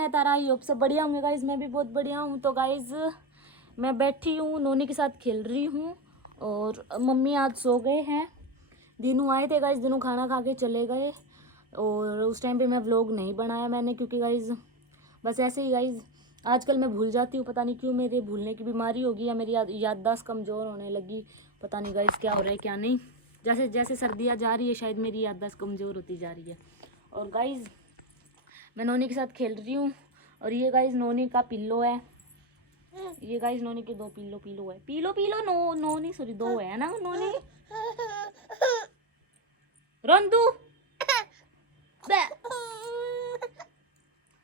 कैसन है तारा? योग सब बढ़िया होंगे गाइज, मैं भी बहुत बढ़िया हूँ। तो गाइज मैं बैठी हूँ, नोनी के साथ खेल रही हूँ और मम्मी आज सो गए हैं। दिनू आए थे गाइज, दिनू खाना खा के चले गए और उस टाइम पे मैं व्लॉग नहीं बनाया मैंने, क्योंकि गाइज बस ऐसे ही गाइज आजकल मैं भूल जाती हूँ, पता नहीं क्यों मेरे भूलने की बीमारी होगी या मेरी याददाश्त कमज़ोर होने लगी, पता नहीं गाइज क्या हो रहा है क्या नहीं। जैसे जैसे सर्दियाँ जा रही है शायद मेरी याददाश्त कमज़ोर होती जा रही है। और गाइज मैं नोनी के साथ खेल रही हूँ और ये गाइज नोनी का पिल्लो है। ये गाइज नोनी के दो पिल्लो है। पिलो नोनी सॉरी दो है ना नोनी। रंदू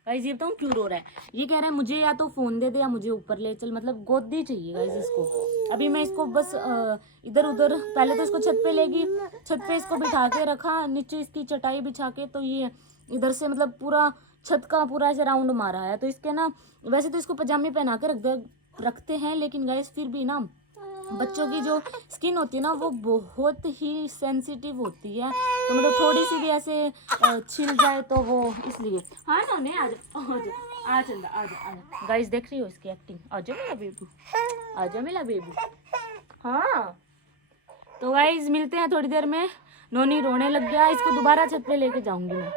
गाइज ये बताऊँ क्यों रो रहा है? ये कह रहा है मुझे या तो फोन दे दे या मुझे ऊपर ले चल, मतलब गोदी चाहिए गाइज इसको। अभी मैं इसको बस इधर उधर, पहले तो इसको छत पे लेगी, छत पे इसको बिठा के रखा, नीचे इसकी चटाई बिछा के, तो ये इधर से मतलब पूरा छत का पूरा ऐसे राउंड मारा है। तो इसके ना वैसे तो इसको पजामे पहना के रखते हैं, लेकिन गाइस फिर भी ना बच्चों की जो स्किन होती है ना वो बहुत ही सेंसिटिव होती है, तो मतलब थोड़ी सी भी ऐसे छिल जाए तो वो इसलिए। हाँ ना उन्हें आ चंदा आ जा गाइस, देख रही हो इसकी एक्टिंग। आजा मेरा बेबू, आजा मेरा बेबू। हाँ तो गाइस मिलते हैं थोड़ी देर में। नोनी रोने लग गया, इसको दोबारा छत पे लेके जाऊंगी मैं।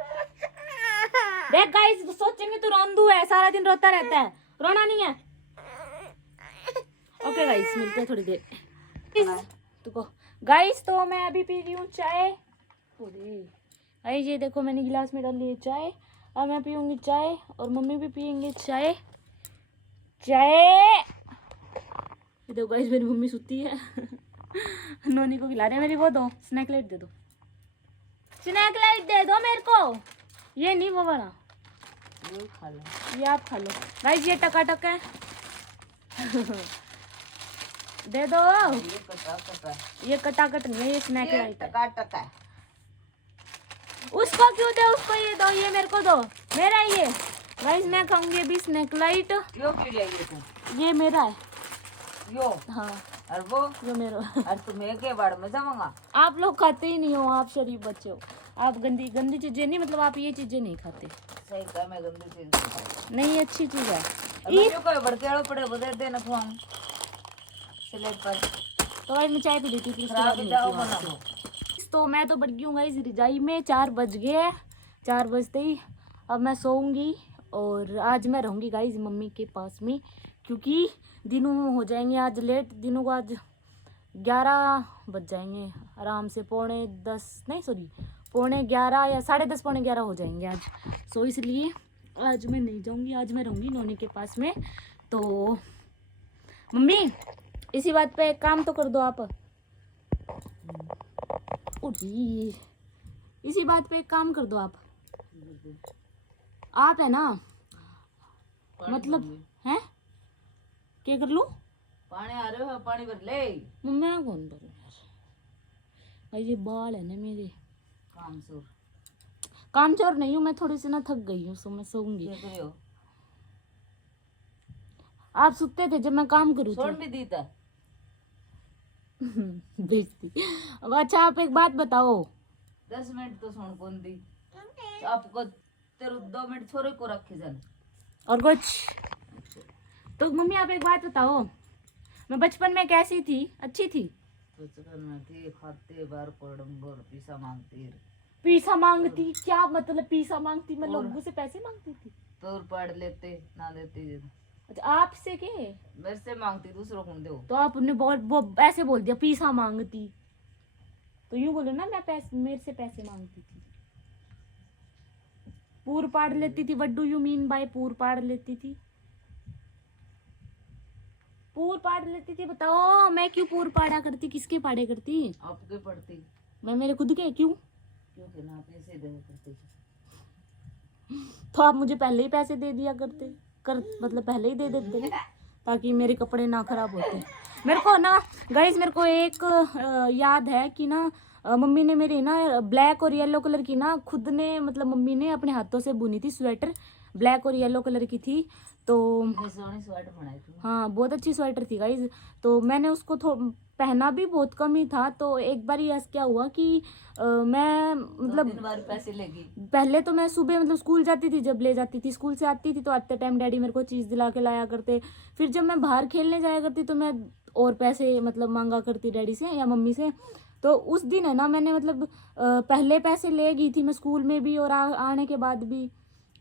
देख गाइस सोचेंगे तू रोंदू है, सारा दिन रोता रहता है, रोना नहीं है। ओके गाइस मिलते हैं थोड़ी देर। तो गाइस तो मैं अभी पी रही हूँ चाय। गाइस ये देखो मैंने गिलास में डाल ली है चाय, अब मैं पीऊंगी चाय और मम्मी भी पियेंगे चाय। ये देखो गाइस मेरी मम्मी सुती है। नोनी को खिला रहे हैं मेरी, वो दो स्नैक लाइट दे दो, स्नैक लाइट दे दो मेरे को। ये नहीं वो वाला, ये खा लो, ये आप खा लो। गाइस ये टकाटक है। दे दो। ये कटाकट नहीं है, ये स्नैक लाइट है। उसको क्यों दे, उसको ये दो, ये मेरे को दो, मेरा ये। गाइस मैं खाऊंगी अभी स्नैक लाइट। ये मेरा है यो। हाँ और वो जो मेरा। और तुम्हें के बाड़ में जाऊंगा। आप लोग खाते ही नहीं हो, आप शरीफ बच्चे हो, आप गंदी गंदी चीजें नहीं, मतलब आप ये चीजें नहीं खाते। सही कहा, मैं गंदी चीज नहीं, अच्छी चीज है। कोई पड़े बदल दे ना खुआऊं स्लेब पर। तो भाई मैं चाय पी लेती थी, तो मैं तो बढ़ गई हूँ गाइस रजाई में। 4 बज गए, 4 बजते ही अब मैं सोऊंगी और आज मैं रहूंगी गाइस मम्मी के पास में, क्योंकि दिनों हो जाएंगे आज लेट। दिनों को आज 11 बज जाएंगे आराम से, पौने 11 या 10:30 पौने 11 हो जाएंगे आज। सो इसलिए आज मैं नहीं जाऊंगी, आज मैं रहूंगी नोनी के पास में। तो मम्मी इसी बात पे एक काम तो कर दो आप। इसी बात पे एक काम कर दो आप है ना, मतलब हैं क्या कर लूं? पानी आ रहे हो, पानी भर ले। मैं कौन भरूं यार, ये बाल है ना मेरे। कामचोर नहीं हूँ मैं, थोड़ी सी ना थक गई हूँ, सो मैं सोऊंगी। आप सुते थे जब मैं काम करूँ भी दी था। बेइज्जती। अच्छा आप एक बात बताओ। 10 मिनट तो सुन कौन दी आपको, तेरे 2 मिनट छोरे को रखे जान और कुछ। तो मम्मी आप एक बात बताओ, मैं बचपन में कैसी थी? अच्छी थी? बचपन में थी खाते बार कोडंबर पीसा मांगती। क्या मतलब पीसा मांगती? मैं लोगों से पैसे मांगती थी? तोर पढ़ लेते ना देते। अच्छा आपसे के? मेरे से मांगती, दूसरों को दो। तो आपने वो ऐसे बोल दिया पीसा मांगती, तो यूं बोलो ना मैं मेरे से पैसे मांगती थी। पूर पाड़ लेती थी। What do you mean by पूर पाड़ लेती थी? पूर पाड़ लेती थी? बताओ मैं क्यों पूर पाड़ा करती? किसके पाड़े करती? आपके पढ़ती। मैं मेरे खुद के क्यों? क्योंकि ना पैसे दे करती। तो आप मुझे पहले ही पैसे दे दिया करते, मतलब पहले ही दे देते ताकि मेरे कपड़े ना खराब होते। मेरे को ना गाइस, मेरे को एक याद है कि ना मम्मी ने मेरी ना ब्लैक और येलो कलर की ना खुद ने, मतलब मम्मी ने अपने हाथों से बुनी थी स्वेटर, ब्लैक और येलो कलर की थी। तो सोनी स्वेटर बनाई थी। हाँ बहुत अच्छी स्वेटर थी गाइज। तो मैंने उसको पहना भी बहुत कम ही था। तो एक बार ये क्या हुआ कि मैं मतलब 2-3 बार पैसे लेगी। पहले तो मैं सुबह मतलब स्कूल जाती थी, जब ले जाती थी स्कूल से आती थी तो आते टाइम डैडी मेरे को चीज़ दिला के लाया करते। फिर जब मैं बाहर खेलने जाया करती तो मैं और पैसे मतलब मांगा करती डैडी से या मम्मी से। तो उस दिन है ना मैंने मतलब पहले पैसे ले गई थी मैं स्कूल में भी और आने के बाद भी।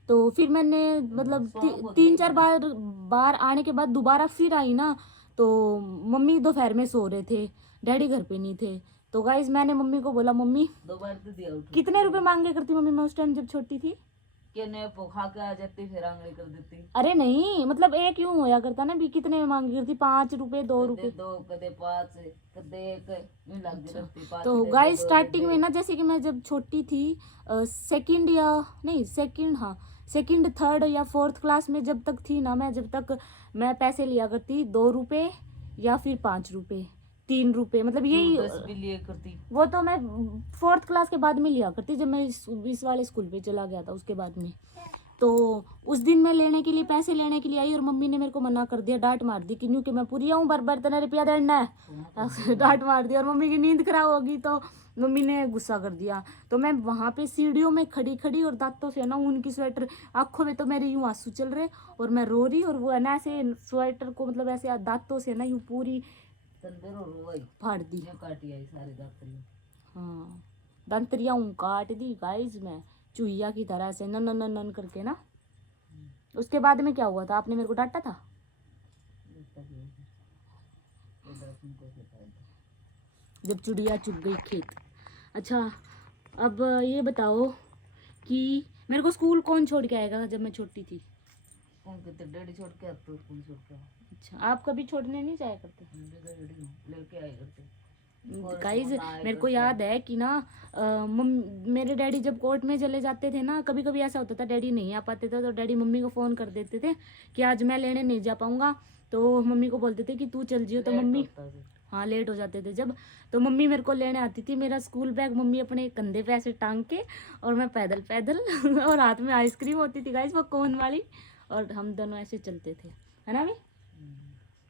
तो फिर मैंने मतलब 3-4 बार आने के बाद दोबारा फिर आई ना। तो मम्मी दोपहर में सो रहे थे, डैडी घर पे नहीं थे। तो गाइज मैंने मम्मी को बोला मम्मी 2 बार तो दिया उठो। कितने रुपए मांगे करती मम्मी मैं उस टाइम जब छोटी थी। के ने पोखा के आ जाती फिर आंगली कर देती। अरे नहीं मतलब एक यूं होया करता ना भी कितने में मांगी करती, 5 रुपए 2 रुपए। कदे 2 कदे 5 कदे 1 यूं लग जाती। 5 तो गाइस स्टार्टिंग में ना जैसे कि मैं जब छोटी थी सेकंड या नहीं सेकंड हाँ सेकंड थर्ड या फोर्थ क्लास में जब तक थी ना मैं, जब तक मैं पैसे लिया करती 2 रुपए या फिर 5 रुपए 3 रुपए मतलब यही 10 भी लिए करती। वो तो मैं फोर्थ क्लास के बाद में लिया करती जब मैं इस वाले स्कूल पे चला गया था उसके बाद में। तो उस दिन मैं लेने के लिए पैसे लेने के लिए आई और मम्मी ने मेरे को मना कर दिया, डांट मार दी कि क्योंकि मैं पूरी आऊँ बार तेरा रुपया देना है डांट मार दिया। और मम्मी की नींद खराब होगी तो मम्मी ने गुस्सा कर दिया। तो मैं वहाँ पे सीढ़ियों में खड़ी खड़ी और दांतों से ना उनकी स्वेटर, आंखों में तो मेरे यूँ आंसू चल रहे और मैं रो रही और वो है ना ऐसे स्वेटर को मतलब ऐसे दांतों से ना यूँ पूरी फाड़ दी। काटी आई सारी दांतरियां। हाँ दंतरियाँ काट दी गाइज मैं चुहिया की तरह से नन नन नन करके ना। उसके बाद में क्या हुआ था, आपने मेरे को डांटा था। जब चिड़िया चुग गई खेत। अच्छा अब ये बताओ कि मेरे को स्कूल कौन छोड़ के आएगा जब मैं छोटी थी। कौन कहते डैडी छोड़ के आते हो, कौन छोड़ के आए? अच्छा आप कभी छोड़ने नहीं जाया करते। लेके आए करते। गाइज मेरे को याद है कि ना मेरे डैडी जब कोर्ट में चले जाते थे ना, कभी कभी ऐसा होता था डैडी नहीं आ पाते थे तो डैडी मम्मी को फ़ोन कर देते थे कि आज मैं लेने नहीं जा पाऊंगा। तो मम्मी को बोलते थे कि तू चल जियो। तो मम्मी हाँ लेट हो जाते थे जब, तो मम्मी मेरे को लेने आती थी। मेरा स्कूल बैग मम्मी अपने कंधे पे ऐसे टांग के और मैं पैदल पैदल और हाथ में आइसक्रीम होती थी गाइज वो कोन वाली, और हम दोनों ऐसे चलते थे है ना भी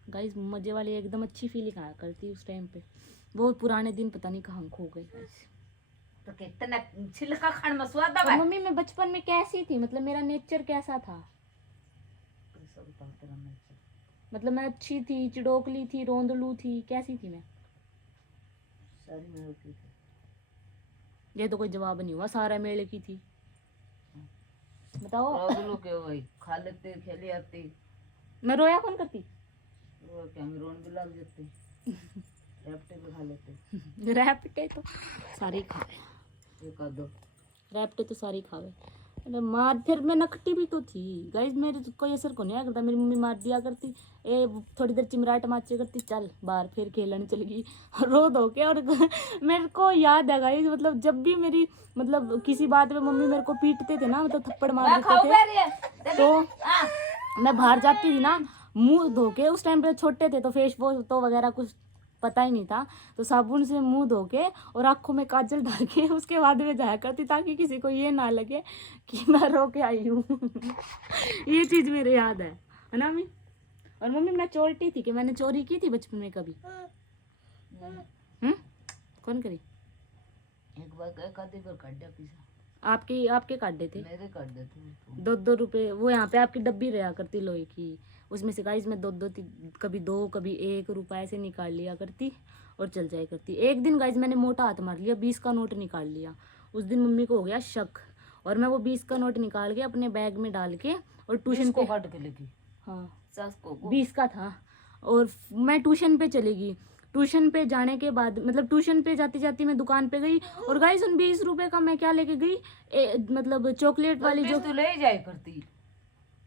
गाइज। मजे वाली एकदम अच्छी फीलिंग आया करती उस टाइम पे। वो पुराने दिन पता नहीं कहाँ खो गए गाइज। तो कितना छिलका खान में स्वाद है। मम्मी मैं बचपन में कैसी थी, मतलब मेरा नेचर कैसा था। मतलब मैं अच्छी थी, चिड़ोकली थी, रोंदलू थी, कैसी थी मैं। सारी मेरे की थी। ये तो कोई जवाब नहीं हुआ, सारा मेले की थी। बताओ रोगलू के भाई खा लेते खेली आती। मैं रोया कौन करती। वो क्या हम रोन भी लग जाते। रैपटे भी खा लेते। रैपटे तो सारी खावे, एक आधो रैपटे तो सारी खावे। अरे मार फिर मैं नखटी भी तो थी गाइज, मेरे तो कोई असर को नहीं आया करता। मेरी मम्मी मार दिया करती, ए थोड़ी देर चिमराट माचे करती, चल बाहर फिर खेलने चल गई रो धो के। और मेरे को याद है गाइज मतलब जब भी मेरी मतलब किसी बात पे मम्मी मेरे को पीटते थे ना, मतलब थप्पड़ मार देते थे तो मैं बाहर जाती थी ना मुंह धो के। उस टाइम पे छोटे थे तो फेस वॉश तो वगैरह कुछ पता ही नहीं था, तो साबुन से मुंह धो के और आंखों में काजल डाल के उसके बाद में जाया करती ताकि किसी को ये ना लगे कि मैं रो के आई हूँ ये चीज़ मेरे याद है ना मम्मी। और मम्मी मैं चोरटी थी कि मैंने चोरी की थी बचपन में कभी। कौन करी। एक बार एक आधे पर काट दिया पीछा। आपके काटे थे। मेरे काट देते 2-2 रुपए वो यहाँ पे आपकी डब्बी रहा करती लोहे की, उसमें से गाइस मैं 2-2 कभी 2 कभी 1 रुपया ऐसे निकाल लिया करती और चल जाया करती। एक दिन गाइस मैंने मोटा हाथ मार लिया, 20 का नोट निकाल लिया। उस दिन मम्मी को हो गया शक और मैं वो 20 का नोट निकाल के अपने बैग में डाल के और ट्यूशन पे काट के लेगी। हाँ 20 का था और मैं ट्यूशन पे चली गई। ट्यूशन पे जाने के बाद मतलब ट्यूशन पे जाती जाती मैं दुकान पे गई और गाइस उन 20 रुपए का मैं क्या लेके गई, मतलब चॉकलेट वाली जो तो ले जाया करती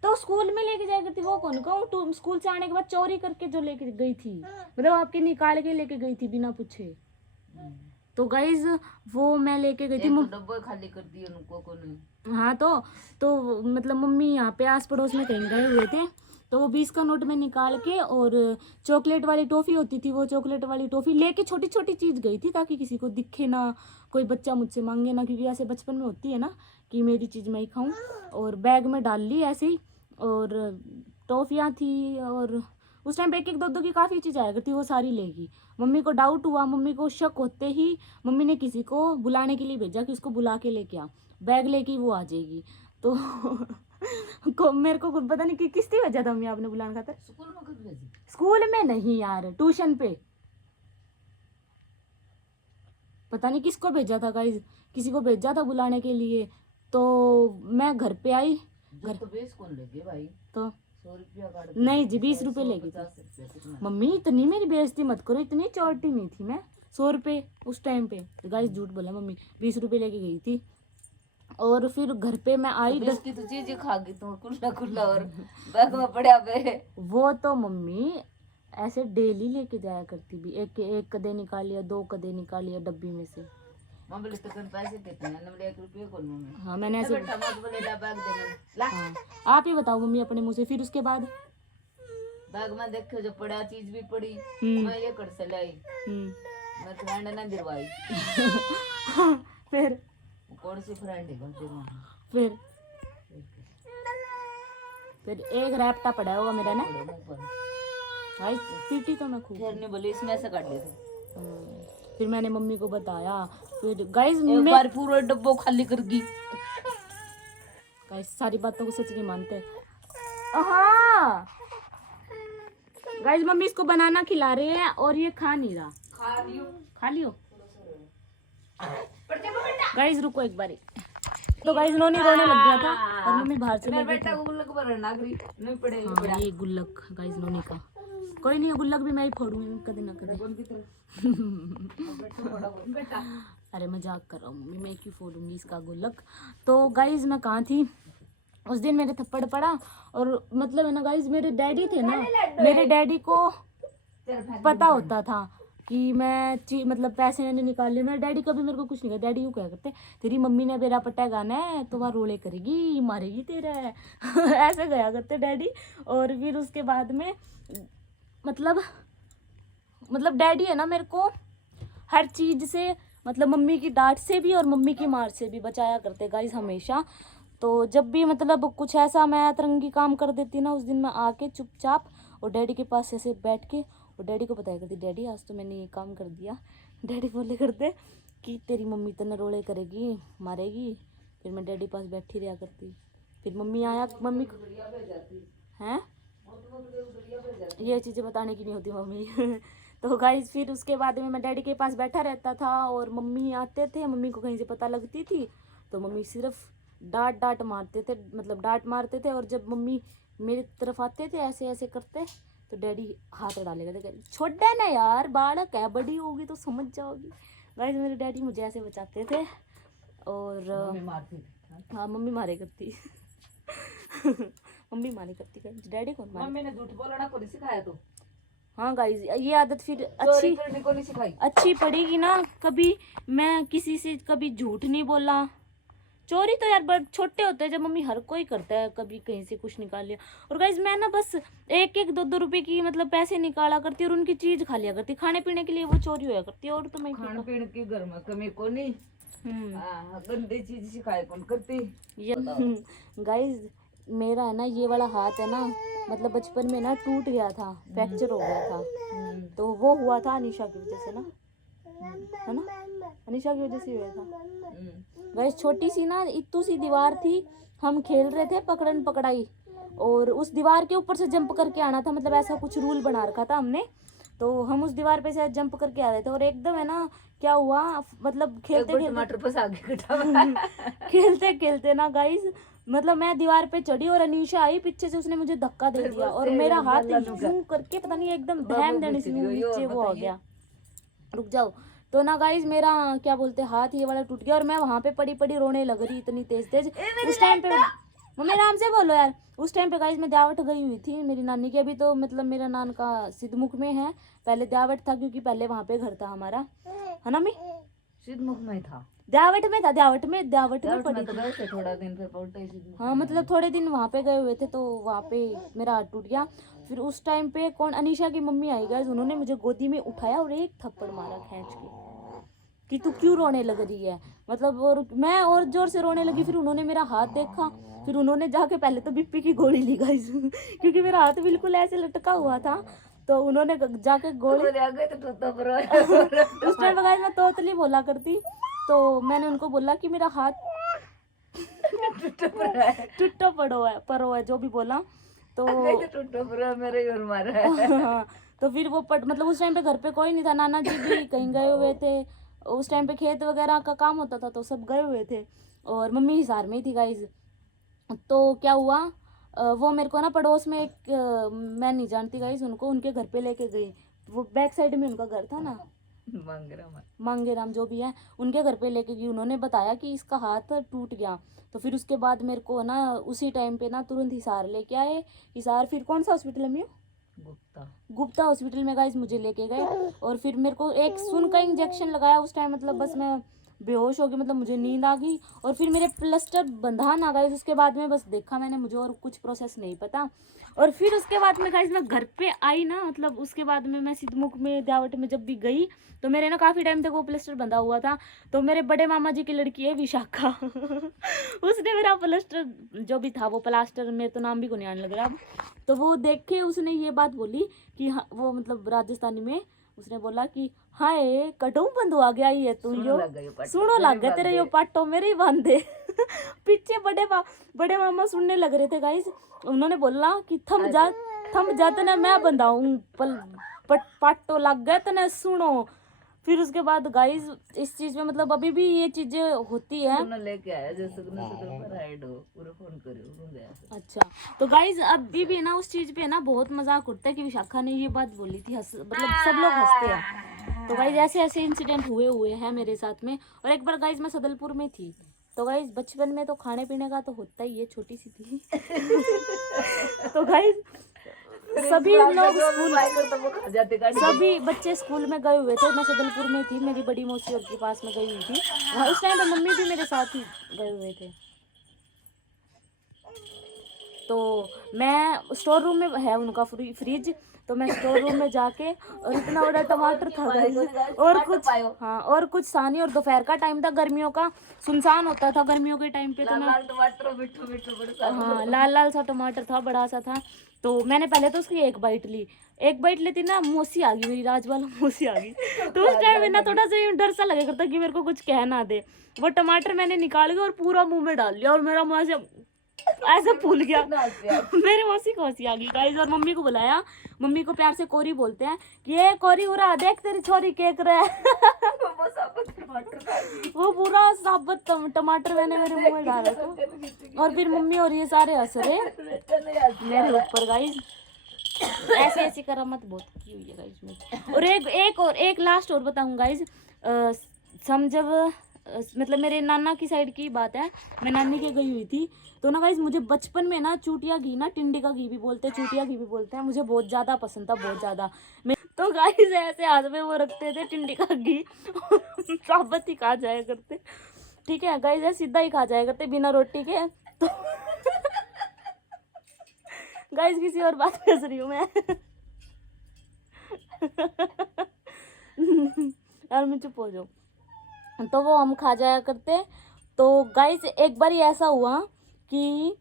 तो स्कूल में लेके जाया करती। वो कौन कहूँ स्कूल से आने के बाद चोरी करके जो लेके गई थी, मतलब आपके निकाल के लेके गई थी बिना पूछे। तो गाइज वो मैं लेके गई थी। डब्बे खाली कर दिए उनको को नहीं। हाँ तो मतलब मम्मी यहाँ पे आस पड़ोस में कहीं गए हुए थे तो वो 20 का नोट में निकाल के और चॉकलेट वाली टॉफ़ी होती थी, वो चॉकलेट वाली टॉफ़ी लेके छोटी छोटी चीज़ गई थी ताकि किसी को दिखे ना, कोई बच्चा मुझसे मांगे ना, क्योंकि ऐसे बचपन में होती है ना कि मेरी चीज़ मैं ही खाऊं। और बैग में डाल ली ऐसे ही और टॉफियाँ थी, और उस टाइम पे एक एक दो दो की काफ़ी चीज़ आया करती, वो सारी लेगी। मम्मी को डाउट हुआ, मम्मी को शक होते ही मम्मी ने किसी को बुलाने के लिए भेजा कि उसको बुला के लेके आ, बैग लेके वो आ जाएगी। तो मेरे को खुद पता नहीं कि किस लिए भेजा था मम्मी आपने बुलाने खातर। स्कूल में कब भेजी? स्कूल में नहीं यार, ट्यूशन पे। पता नहीं किसको भेजा था गाइस, किसी को भेजा था बुलाने के लिए। तो मैं घर पे आई, घर तो 20 कौन लेगी भाई? तो 100 रुपया काट नहीं जी 20 रुपए लेगी थी। 50 रुपया कितना? मम्मी इतनी मेरी बेइज्जती मत करो, इतनी चौटी नहीं थी मैं। 100 रुपये उस टाइम पे, गाइस झूठ बोला, मम्मी 20 रुपए लेके गई थी। और फिर घर पे मैं आई, तो की तो चीज खा गई तुम, कुल्ला कुल्ला और बैग में पड़ा पे। वो तो मम्मी ऐसे डेली लेके जाया करती भी, एक कदे निकाल लिया, 2 कदे निकाल लिया डब्बी में से। मां बोले तो कन पैसे कितने हैं? ना बोले 1 रुपया कौन मम्मी। हाँ मैंने ऐसे, बेटा मत बोले बैग दे मैंने ला। हाँ आप ही बताओ मम्मी अपने मुंह से। फिर उसके बाद बैग में देखो जो पड़ा चीज भी पड़ी, मैं ये कर से लाई, मैं फ्रेंड ना दिलवाई। फिर कौन सी फ्रेंड है गलती में? फिर एक रैपटा पड़ा होगा मेरा ना मुंह पर भाई, पीटी तो मैं खूब। फिर नहीं बोली इसमें से काट लिए थे। फिर मैंने मम्मी को बताया। फिर गाइस एक बार पूरा डब्बो खाली कर दी। गाइस सारी बातों को सच नहीं मानते। हाँ गाइस मम्मी इसको बनाना खिला रही है और ये खा नहीं रहा। खा लियो गाइस, रुको एक बारी। तो गाइस नोनी रोने लग गया था और मम्मी बाहर चले गई थी। गुल्लक पर नागरी नहीं पड़े। हाँ ये गुल्लक गाइस नोनी का, कोई नहीं गुल्लक भी मैं ही फोड़ूंगी कदे ना कदे। अरे मजाक कर रहा हूँ मम्मी, मैं क्यों फोड़ूंगी इसका गुल्लक। तो गाइस मैं कहाँ थी उस दिन, मेरे थप्पड़ पड़ा। और मतलब है ना गाइस, मेरे डैडी थे ना, मेरे डैडी को पता होता था कि मैं मतलब पैसे मैंने निकाल लिए। मेरे डैडी कभी मेरे को कुछ नहीं कहा। डैडी यूँ क्या करते, तेरी मम्मी ने बेरा पट्टा गाना है तो वह रोले करेगी, मारेगी तेरा ऐसे गया करते डैडी। और फिर उसके बाद में मतलब डैडी है ना मेरे को हर चीज़ से, मतलब मम्मी की डांट से भी और मम्मी की मार से भी बचाया करते गाइस हमेशा। तो जब भी मतलब कुछ ऐसा मैं अतरंगी काम कर देती ना, उस दिन मैं आके चुपचाप और डैडी के पास ऐसे बैठ के और डैडी को बताया करती, डैडी आज तो मैंने ये काम कर दिया। डैडी बोले करते कि तेरी मम्मी तो रोले करेगी, मारेगी। फिर मैं डैडी पास बैठी रहा करती। फिर मम्मी आया, मम्मी हैं ये चीज़ें बताने की नहीं होती मम्मी। तो गाइस फिर उसके बाद में मैं डैडी के पास बैठा रहता था और मम्मी आते थे, मम्मी को कहीं से पता लगती थी तो मम्मी सिर्फ डांट मारते थे, मतलब डांट मारते थे। और जब मम्मी मेरी तरफ आते थे ऐसे ऐसे करते तो डैडी हाथ डालेगा, तो छोड़ देना यार, बालक है, बड़ी होगी तो समझ जाओगी। गाइस मेरे डैडी मुझे ऐसे बचाते थे। और मम्मी मारती थी। हाँ मम्मी मारे करती मम्मी मारे करती डैडी कौन मारे? मम्मी ने झूठ बोलना को नहीं सिखाया तो। हाँ गाइस ये आदत फिर अच्छी को नहीं सिखाई, अच्छी पड़ेगी ना। कभी मैं किसी से कभी झूठ नहीं बोला। चोरी तो यार बड़े छोटे होते हैं जब मम्मी हर कोई करता है, कभी कहीं से कुछ निकाल लिया। और गाइस मैं ना बस 1-1 2-2 रुपए की मतलब पैसे निकाला करती और उनकी चीज खा लिया करती, खाने पीने के लिए वो चोरी होया करती। और तो मैं खाने पीने की घर में कमी को नहीं, गंदी चीज सिखाए कौन करती। गाइस मेरा है ना ये वाला हाथ है ना, मतलब बचपन में ना टूट गया था, फ्रैक्चर हो गया था। तो वो हुआ था अनीशा की वजह से ना, है ना, अनीशा की वजह से हुआ था। गाइस छोटी सी ना इतू सी दीवार थी, हम खेल रहे थे पकड़न पकड़ाई और उस दीवार के ऊपर से जंप करके आना था, मतलब ऐसा कुछ रूल बना रखा था हमने। तो हम उस दीवार पे से जंप करके आ रहे थे और एकदम है ना क्या हुआ, मतलब खेलते खेलते ना गाइस, मतलब मैं दीवार पे चढ़ी और अनीशा आई पीछे से, उसने मुझे धक्का दे दिया और मेरा हाथ यूं करके पता नहीं एकदम धैम देने से नीचे वो आ गया। रुक जाओ। तो ना गाइस मेरा क्या बोलते हाथ ये वाला टूट गया और मैं वहां पे पड़ी पड़ी रोने लग रही इतनी तेज तेज। उस टाइम पे मम्मी आराम से बोलो यार। उस टाइम पे गाइस मैं दावट गई हुई थी मेरी नानी की। अभी तो मतलब मेरा नान का सिद्धमुख में है, पहले दावट था क्योंकि पहले वहां पे घर था हमारा, है ना मी? सिद्धमुख में था, दावट में था, दावट में पड़ी तो गए थे थोड़ा दिन फिर पलटे सिद्धमुख। हाँ मतलब थोड़े दिन वहाँ पे गए हुए थे तो वहाँ पे मेरा हाथ टूट गया। फिर उस टाइम पे कौन, अनीशा की मम्मी आई गाइस, उन्होंने मुझे गोदी में उठाया और एक थप्पड़ मारा कि तू क्यों रोने लग रही है, मतलब। और मैं और जोर से रोने लगी। फिर उन्होंने मेरा हाथ देखा, फिर उन्होंने जाके पहले तो बीपी की गोली ली गाइस क्योंकि मेरा हाथ बिल्कुल ऐसे लटका हुआ था। तो उन्होंने जाके गोली बोले आगे तो टूटा पड़ा उस टाइम पे गाइस मैं तोतली बोला करती। तो मैंने उनको बोला कि मेरा हाथ टूटा पड़ा है, टूटा पड़ो है जो भी बोला। तो नहीं तो टूटा पड़ा मेरे ही और मारा है। हाँ, तो फिर वो मतलब उस टाइम पे घर पे कोई नहीं था, नाना जी भी कहीं गए हुए थे। उस टाइम पे खेत वगैरह का काम होता था तो सब गए हुए थे, और मम्मी हिसार में ही थी गाइज। तो क्या हुआ, वो मेरे को ना पड़ोस में एक मैं नहीं जानती गाइज उनको, उनके घर पे लेके गई। वो बैक साइड में उनका घर था ना, मांगेराम जो भी है, उनके घर पे लेके गई। उन्होंने बताया कि इसका हाथ टूट गया। तो फिर उसके बाद मेरे को ना उसी टाइम पे ना तुरंत हिसार लेके आए। हिसार फिर कौन सा हॉस्पिटल है मियो, गुप्ता हॉस्पिटल में गाइस मुझे लेके गए। और फिर मेरे को एक सुन का इंजेक्शन लगाया उस टाइम, मतलब बस मैं बेहोश हो गई, मतलब मुझे नींद आ गई। और फिर मेरे प्लास्टर बंधा ना गाइस, उसके बाद में बस देखा मैंने, मुझे और कुछ प्रोसेस नहीं पता। और फिर उसके बाद में गाइस मैं घर पे आई ना, मतलब उसके बाद में मैं सिद्धमुख में द्यावट में जब भी गई तो मेरे ना काफ़ी टाइम तक वो प्लास्टर बंधा हुआ था। तो मेरे बड़े मामा जी की लड़की है विशाखा उसने मेरा प्लास्टर जो भी था वो प्लास्टर, मेरे तो नाम भी को नहीं आने लग रहा अब, तो वो देख के उसने ये बात बोली कि हाँ, वो मतलब राजस्थानी में उसने बोला कि हाय कटू बंधु आ गया ये तू यो सुनो लग गया तेरे यो पाटो मेरे ही बांधे पीछे बड़े मामा सुनने लग रहे थे गाइस। उन्होंने बोला कि थम जा तने मैं बंधाऊं पाटो लग गया तने सुनो। फिर उसके बाद गाइस इस चीज में मतलब अभी भी ये चीजें होती है। लेके आया जैसे पर हाइड हो पूरा फोन करियो। अच्छा, तो गाइस अभी भी ना उस चीज पे ना बहुत मजाक उठता है कि विशाखा ने ये बात बोली थी, मतलब सब लोग हंसते हैं। तो गाइस ऐसे ऐसे इंसिडेंट हुए हैं मेरे साथ में। और एक बार गाइस मैं सदलपुर में थी, तो गाइस बचपन में तो खाने पीने का तो होता ही है, छोटी सी थी तो गाइस सभी लोग सभी बच्चे स्कूल में गए हुए थे, मैं सदलपुर में थी, मेरी बड़ी मौसी और के पास में गई हुई थी। उस टाइम पे मम्मी भी मेरे साथ ही गए हुए थे। तो मैं स्टोर रूम में है उनका फ्रिज, तो मैं स्टोर रूम में जाके, और इतना बड़ा टमाटर था और कुछ हाँ और कुछ सानी, और दोपहर का टाइम था, गर्मियों का सुनसान होता था गर्मियों के टाइम पे। तो मैं हाँ लाल सा टमाटर था, बड़ा सा था। तो मैंने पहले तो उसकी एक बाइट लेती ना, मौसी आ गई, मेरी राजवाला मौसी आ गई तो उस टाइम में ना थोड़ा सा डर सा लगा करता कि मेरे को कुछ कह ना दे। वो टमाटर मैंने निकाल के और पूरा मुंह में डाल लिया, और मेरा मुंह ऐसे फूल गया मेरी मौसी को हंसी आ गई गाइस। और मम्मी को बुलाया, मम्मी को प्यार से कोरी बोलते हैं कि ये कोरी हो रहा देख तेरी छोरी केक रहा है वो पूरा साबुत टमाटर मैंने मेरे मुंह में डाला था। और फिर मम्मी और ये सारे हंस रहे मेरे ऊपर गाइस। ऐसे ऐसी करामत बहुत की हुई है गाइस में। और एक लास्ट और बताऊं गाइस, जब मतलब मेरे नाना की साइड की बात है, मैं नानी के गई हुई थी। तो ना गाइस मुझे बचपन में ना चूटिया घी, ना टिंडी का घी भी बोलते हैं, चूटिया घी भी बोलते हैं, मुझे बहुत ज़्यादा पसंद था, बहुत ज़्यादा। तो गाइस ऐसे हाथ में वो रखते थे टिंडी का घी साबत ही खा जाया करते, ठीक है गाइस, ऐसे सीधा ही खा जाया करते बिना रोटी के। तो गाइस किसी और बात कर रही हूँ मैं यार मैं चुप हो जाऊँ। तो वो हम खा जाया करते। तो गाइस एक बार ऐसा हुआ कि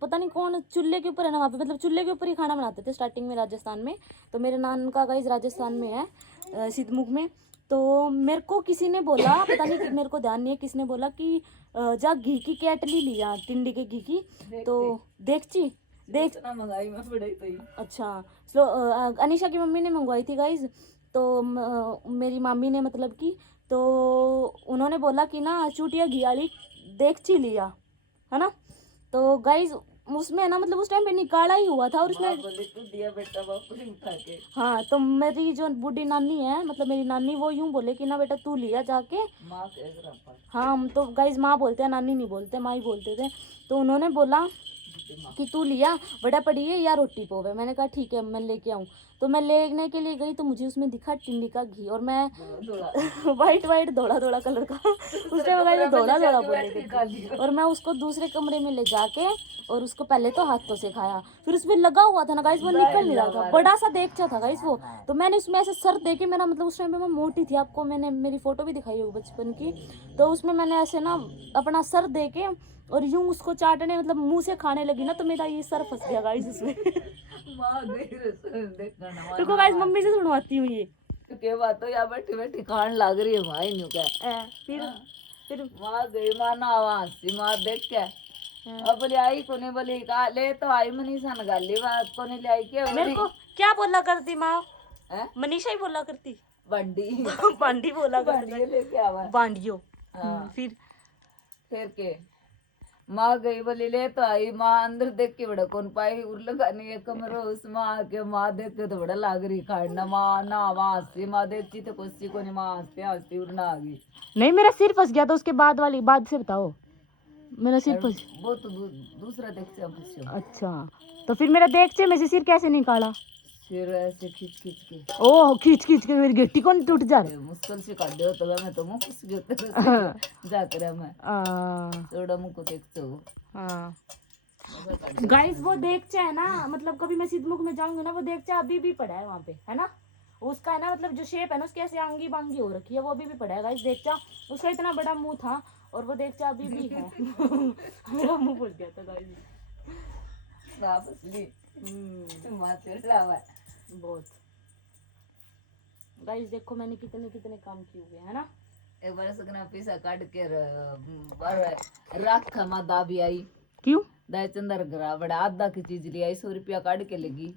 पता नहीं कौन चूल्हे के ऊपर है ना वहाँ पे, मतलब चूल्हे के ऊपर ही खाना बनाते थे स्टार्टिंग में राजस्थान में। तो मेरे नान का गाइस राजस्थान में है, सिद्धमुख में। तो मेरे को किसी ने बोला, पता नहीं मेरे को ध्यान नहीं है किसने बोला कि जा घी की केटली लिया, टिंडी के घी की, तो देख मंगाई मैं पड़े। अच्छा स्लो अनीशा की मम्मी ने मंगवाई थी गाइज। तो मेरी मामी ने मतलब कि, तो उन्होंने बोला कि ना चूटिया घी वाली देगची लिया है ना। तो गाइज उसमें ना मतलब उस टाइम पे निकाला ही हुआ था, और उसमें दिया बेटा वापस उठा के। हाँ तो मेरी जो बूढ़ी नानी है, मतलब मेरी नानी, वो यूं बोले कि ना बेटा तू लिया जाके। हाँ तो गाइज माँ बोलते हैं, नानी नहीं बोलते, माँ ही बोलते थे। तो उन्होंने बोला रोटी माँ कि तू लिया बड़ा पड़ी है या रोटी पोवे। मैंने कहा ठीक है मैं लेके आऊँ। तो मैं लेने के लिए गई तो मुझे उसमें दिखा टिंडी का घी, और मैं थोड़ा वाइट वाइट धोला धोला कलर का उसने वगैरह धोला धोला बोले थे। और मैं उसको दूसरे कमरे में ले जाके और उसको पहले तो हाथों से खाया, फिर उसमें लगा हुआ था ना गाइस, वो निकल नहीं रहा था, बड़ा सा देगचा था गाइस वो। तो मैंने उसमें ऐसे सर दे के, मेरा मतलब उस टाइम पे मैं मोटी थी, आपको मैंने मेरी फोटो भी दिखाई होगी बचपन की, तो उसमें मैंने ऐसे ना अपना सर दे के और यूं उसको चाटने, मतलब मुंह से खाने लगी ना, तो मेरा ये सर फंस गया गाइस उसमें। माँ गई रसोई देखना ना रुको गाइस मम्मी से सुनवाती हूँ ये। के बात तो यहाँ बैठी बैठी खान लग रही है भाई न्यू क्या फिर माँ गई माँ ना हंसी माँ देख के अब बोली आई कोने बोली का ले तो आई मनीषा न गाली बात कोने ले आई के मेरे को क्या बोला करती माँ? हैं? मनीषा ही बोला करती। बंडी बांडी बोला करती। बंडी लेके आवा बांडियो। हाँ। फिर के माँ गई बोली ले तो आई माँ अंदर देख के बड़ा कौन पाई उर लगानी है कमरो उसमें आके माँ देख के तो बड़ा लाग रही खाना माँ ना वहाँ हंसी माँ देखती तो कुछ को नहीं माँ हंसते हंसती उड़ ना आ गई। नहीं मेरा सिर फंस गया था, उसके बाद वाली बात से बताओ। मेरा सिर फंस। वो तो दूसरा देखते हम फंसे अच्छा तो फिर मेरा देखते में से सिर कैसे निकाला? फिर ऐसे खींच खींच के ओह खींच खींच के मेरी गिट्टी कौन टूट जा रही। मुश्किल से काट दो तो मैं तो मुंह फंस गया जाकर मैं थोड़ा मुंह को देखते हो। गाइस वो देखचा है ना, मतलब कभी मैं सिद्धमुख में जाऊंगी ना, वो देखचा अभी भी पड़ा है वहाँ पे, है ना, उसका है ना, मतलब जो शेप है ना उसकी ऐसे आंगी बांगी हो रखी है, वो अभी भी पड़ा है गाइस देखचा। उसका इतना बड़ा मुंह था और वो देखचा अभी भी है। मेरा मुंह फुल गया था गाइस। वापस ली माथे लावा बहुत। गाइस देखो मैंने कितने कितने काम किए हुए है ना। एक बार सकना पैसा काट के रखा माँ दाबी आई क्यों? दाई चंदर घरा बड़ा आधा की चीज ली आई 100 रुपया काट के लगी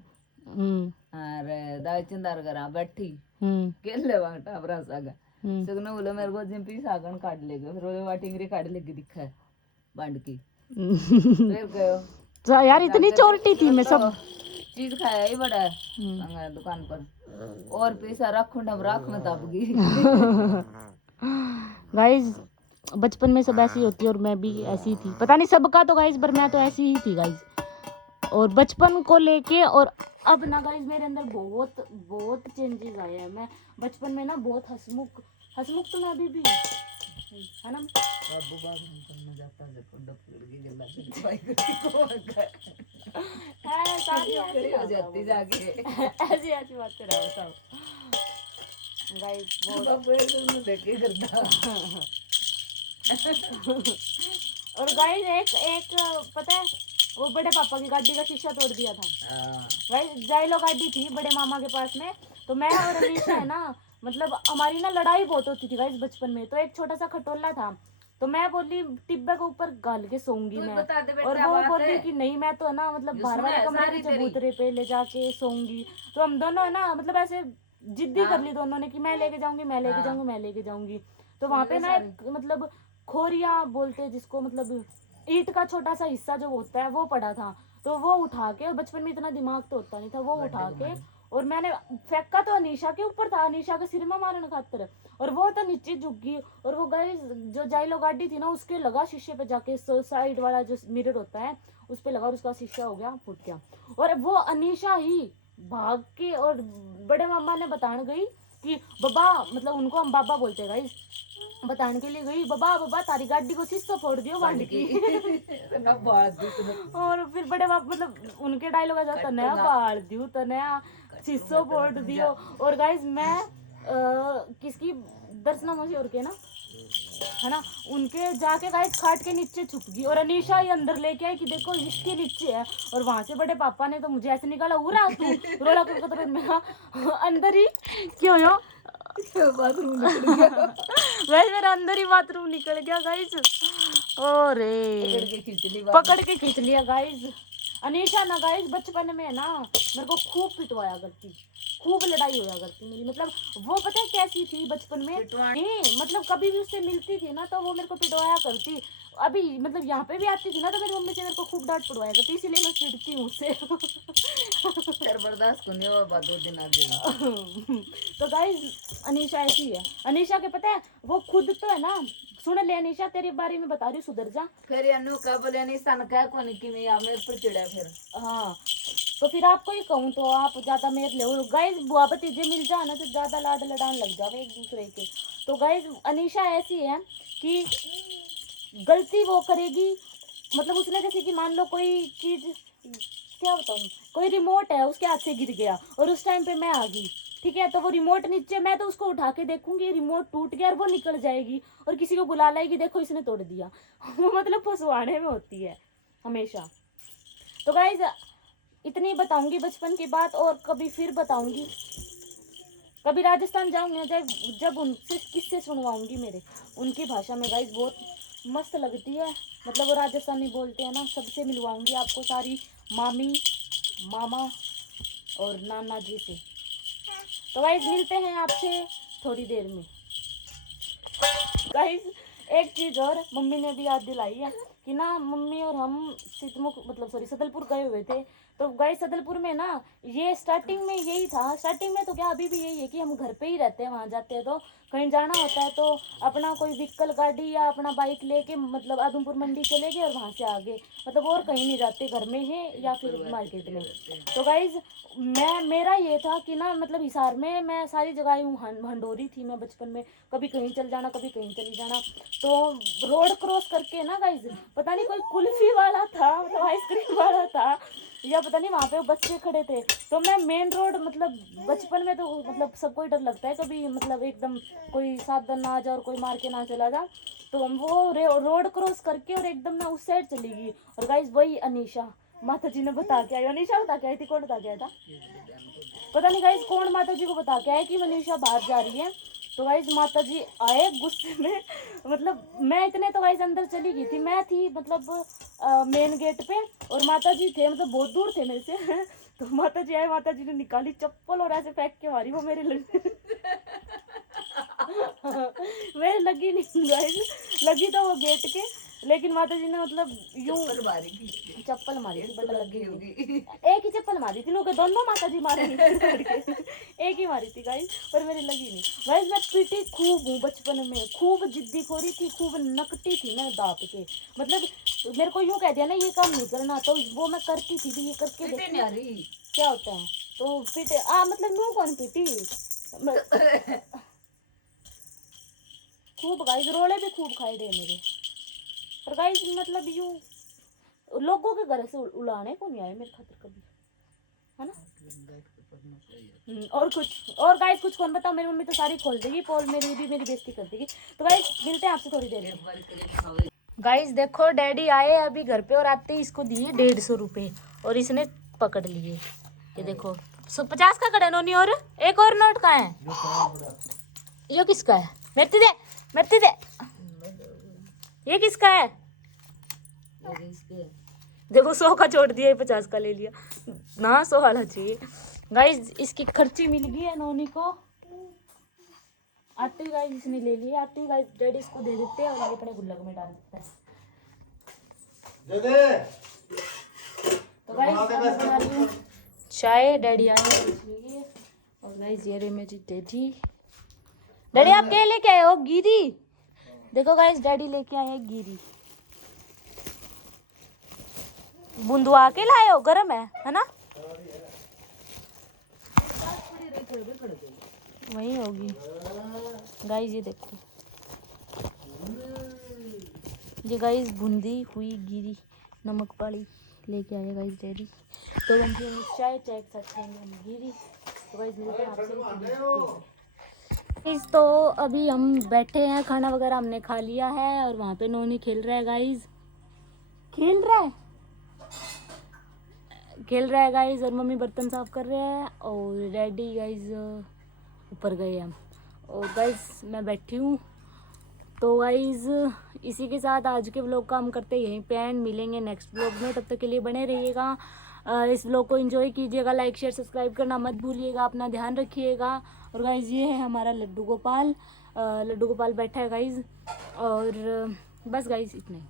और दाई चंदर घरा बैठी केले वाटा बरा सागा सकना बोले मेरे को जिम पैसा गन काट लेगा फिर वो वाटिंगरी काट लेगी दिखा है बांड की फिर गयो यार इतनी चोरटी थी मैं सब चीज खाया ही बड़ा है दुकान पर और पैसा रखूं हम राख में दब गई। गाइस बचपन में सब ऐसी होती है और मैं भी ऐसी थी, पता नहीं सबका तो गाइस पर मैं तो ऐसी ही थी गाइस। और बचपन को लेके और अब ना गाइस मेरे अंदर बहुत बहुत चेंजेस आए हैं। मैं बचपन में ना बहुत हंसमुख तो मैं अभी भी है ना। बाबू बाबू जाता है पंडा फूल की गल्ला से भाई को सारी हो जाती जाके ऐसी ऐसी बातें रहो सब गाइस। बाबू एकदम देखे करता। और गाइस एक पता है वो बड़े पापा की गाड़ी का शीशा तोड़ दिया था गाइस। जाइलो गाड़ी थी बड़े मामा के पास में, तो मैं और अलीशा है ना, मतलब हमारी ना लड़ाई बहुत होती थी गाइस बचपन में। तो एक छोटा सा खटोला था, तो मैं बोली टिब्बे के ऊपर गाल के सोऊंगी मैं, और वो बोली कि नहीं मैं तो ना मतलब बाहर वाले कमरे के चबूतरे पे ले जाके सोऊंगी। तो हम दोनों है ना मतलब ऐसे जिद्दी कर ली दोनों ने कि मैं लेके जाऊंगी मैं लेके जाऊंगी मैं लेके जाऊंगी। तो वहां पे ना एक मतलब खोरिया बोलते हैं जिसको, मतलब ईंट का छोटा सा हिस्सा जो होता है वो पड़ा था। तो वो उठा के, और बचपन में इतना दिमाग तो होता नहीं था, वो उठा के और मैंने फेंका तो अनीशा के ऊपर था, अनीशा के सिर में मारने खातिर, और वो तो नीचे झुक गई। और वो गाइस जो जाइलो गाड़ी थी ना उसके लगा शीशे पे जाके, साइड वाला जो मिरर होता है उस पे लगा और उसका शीशा हो गया फूट गया। और वो अनीशा ही भाग के और बड़े मामा ने बताने गई कि बाबा, मतलब उनको हम बाबा बोलते हैं गाइस, बताने के लिए गई, बाबा तारी गाड़ी को शीशा फोड़ दियो बांध की। और फिर बड़े बाप मतलब उनके डायलॉग आ जाता नया बाढ़ दियो तो नया शीशो फोड़ दियो। और गाइस मैं किसकी दर्शना मौसी और के ना है ना, उनके जाके गाइस खाट के नीचे छुप गई और अनीशा ही अंदर लेके आई कि देखो इसके नीचे है। और वहां से बड़े पापा ने तो मुझे ऐसे निकाला, उरा तू रोला कर मैं अंदर ही क्यों हो बाथरूम निकल गया। वैसे मेरा अंदर ही बाथरूम निकल गया गाइस। अरे पकड़ के खींच लिया गाइस। अनीशा ना गाइस बचपन में ना मेरे को खूब पिटवाया करती, खूब लड़ाई होया करती मेरी। मतलब वो पता है कैसी थी बचपन में, मतलब कभी भी उससे मिलती थी ना तो वो मेरे को पिटवाया करती। अभी मतलब यहाँ पे भी आती थी ना तो मेरी मम्मी से मेरे को खूब डांट पड़वाया करती, इसीलिए मैं चिढ़ती हूँ उससे। फिर बर्दाश्त को नहीं हुआ 2 दिन आगे। तो गाइस अनीशा ऐसी है। अनीशा के पता है वो खुद तो है ना, सुन ले अनीशा तेरे बारे में बता रही हूँ, सुधर जा। फिर यानू का बोले नहीं सन का कोनी कि मैं या मेरे पर चिड़ा फिर। हाँ तो फिर आपको ही कहूँ तो आप ज्यादा मेरे ले गाइस, बुआ भतीजे मिल जाए ना तो ज्यादा लाड लडान लग जावे एक दूसरे के। तो गाइस अनीशा ऐसी है कि गलती वो करेगी, मतलब उसने जैसे कि मान लो कोई चीज, क्या बताऊँ, कोई रिमोट है उसके हाथ से गिर गया और उस टाइम पे मैं आ गई, ठीक है, तो वो रिमोट नीचे, मैं तो उसको उठा के देखूंगी रिमोट टूट गया और वो निकल जाएगी और किसी को बुला लाएगी, देखो इसने तोड़ दिया। वो मतलब फंसवाने में होती है हमेशा। तो गाइज इतनी बताऊंगी बचपन की बात, और कभी फिर बताऊंगी, कभी राजस्थान जाऊंगी जब उनसे किससे सुनवाऊंगी मेरे उनकी भाषा में। गाइज बहुत मस्त लगती है, मतलब वो राजस्थानी बोलते हैं ना, सबसे मिलवाऊंगी आपको, सारी मामी मामा और नाना जी से। तो गाइज मिलते हैं आपसे थोड़ी देर में। गाइज एक चीज और मम्मी ने भी याद दिलाई है कि ना, मम्मी और हम सिद्धमुख मतलब सॉरी सदलपुर गए हुए थे। तो गाइस सदलपुर में ना, ये स्टार्टिंग में यही था, स्टार्टिंग में तो क्या अभी भी यही है कि हम घर पे ही रहते हैं, वहाँ जाते हैं तो कहीं जाना होता है तो अपना कोई व्हीकल गाड़ी या अपना बाइक लेके मतलब आदमपुर मंडी चले गए और वहाँ से आगे, मतलब और कहीं नहीं जाते, घर में है या फिर मार्केट में। तो गाइज मेरा ये था कि ना, मतलब हिसार में मैं सारी जगह यूँ हंडोरी थी मैं बचपन में, कभी कहीं चल जाना कभी कहीं चली जाना। तो रोड क्रॉस करके ना गाइज पता नहीं कोई कुल्फी वाला था, मतलब आइसक्रीम वाला था, या पता नहीं वहाँ पे बच्चे खड़े थे। तो मैं मेन रोड, मतलब बचपन में तो मतलब सबको ही डर लगता है कभी मतलब एकदम कोई सावधान ना आ जाए और कोई मार के ना चला जा। तो हम वो रोड क्रॉस करके और एकदम ना उस साइड चली गई। और गाइज वही अनीशा माता जी ने बता के आई, अनीशा बता के आई थी, कौन बता के आया था पता नहीं गाइज, कौन माता जी को बता के आया कि मनीषा बाहर जा रही है। तो गाइज माता जी आए गुस्से में, मतलब मैं इतने तो गाइज अंदर चली गई थी, मैं थी मतलब मेन गेट पे और माता जी थे मतलब बहुत दूर थे मेरे से। तो माता जी आए, माता जी ने निकाली चप्पल और ऐसे फेंक के मारी, वो मेरे मेरे लगी नहीं गाइज, लगी तो वो गेट के, लेकिन माता जी ने मतलब यूं चप्पल मारी थी, बट लगी होगी, एक ही चप्पल मारी थी, लोग दोनों माता जी मारी एक ही मारी थी गाइज, पर मेरी लगी नहीं। गाइज मैं पीटी खूब हूँ बचपन में, खूब जिद्दी खोरी थी, खूब नकटी थी मैं दाप के, मतलब मेरे को यूं कह दिया ना ये काम नहीं करना तो वो मैं करती थी भी, ये करके देखती क्या होता है। तो पीटे मतलब मुँह कौन पीटी खूब गाइज, रोले भी खूब खाए थे मेरे, पर गाइज मतलब यूं लोगों के घर से उड़ाने को नहीं आए मेरे खातिर कभी, है ना। और कुछ और गाइस कुछ कौन बताओ, मेरी मम्मी तो सारी खोल देगी पोल, मेरी बेइज्जती कर देगी। तो गाइस मिलते हैं आपसे थोड़ी देर में। गाइस देखो डैडी आए अभी घर पे और आते ही इसको दिए 150 रुपए और इसने पकड़ लिए, ये देखो 50 का कड़ा नोनी, और एक और नोट का है, ये किसका है, मेरे दे ये किसका है, देखो 100 का छोड़ दिया, 50 का ले लिया ना, 100 वाला चाहिए। गाइस इसकी खर्ची मिल गई है नोनी को, आते ही गाइस इसने ले लिया, आते ही गाइस डैडी इसको दे देते हैं और ये अपने गुल्लक में डाल देता है। तो गाइस बना रही हूँ चाय, डैडी आए और गाइस ये रही मेरी डैडी आप क्या लेके आए हो, गिरी, देखो गाइस डैडी लेके आए हैं गिरी, बुंदुआ के लाए हो, गरम है ना, वही होगी गाइस, ये देखो ये गाइस बूंदी हुई गिरी नमक पाली लेके आए गाइस डैडी, तो हम चाय के साथ खाएंगे हम गिरी। तो गाइस मिलते हैं आपसे। तो अभी हम बैठे हैं, खाना वगैरह हमने खा लिया है और वहाँ पे नोनी खेल रहा है गाइस, खेल रहा है गाइस, और मम्मी बर्तन साफ कर रहे हैं और डैडी गाइस ऊपर गए हम, और गाइस मैं बैठी हूँ। तो गाइस इसी के साथ आज के व्लॉग का हम करते यहीं पे एंड, मिलेंगे नेक्स्ट व्लॉग में, तब तक के लिए बने रहिएगा, इस व्लॉग को एंजॉय कीजिएगा, लाइक शेयर सब्सक्राइब करना मत भूलिएगा, अपना ध्यान रखिएगा। और गाइस ये है हमारा लड्डू गोपाल बैठा है गाइस, और बस गाइस इतना ही।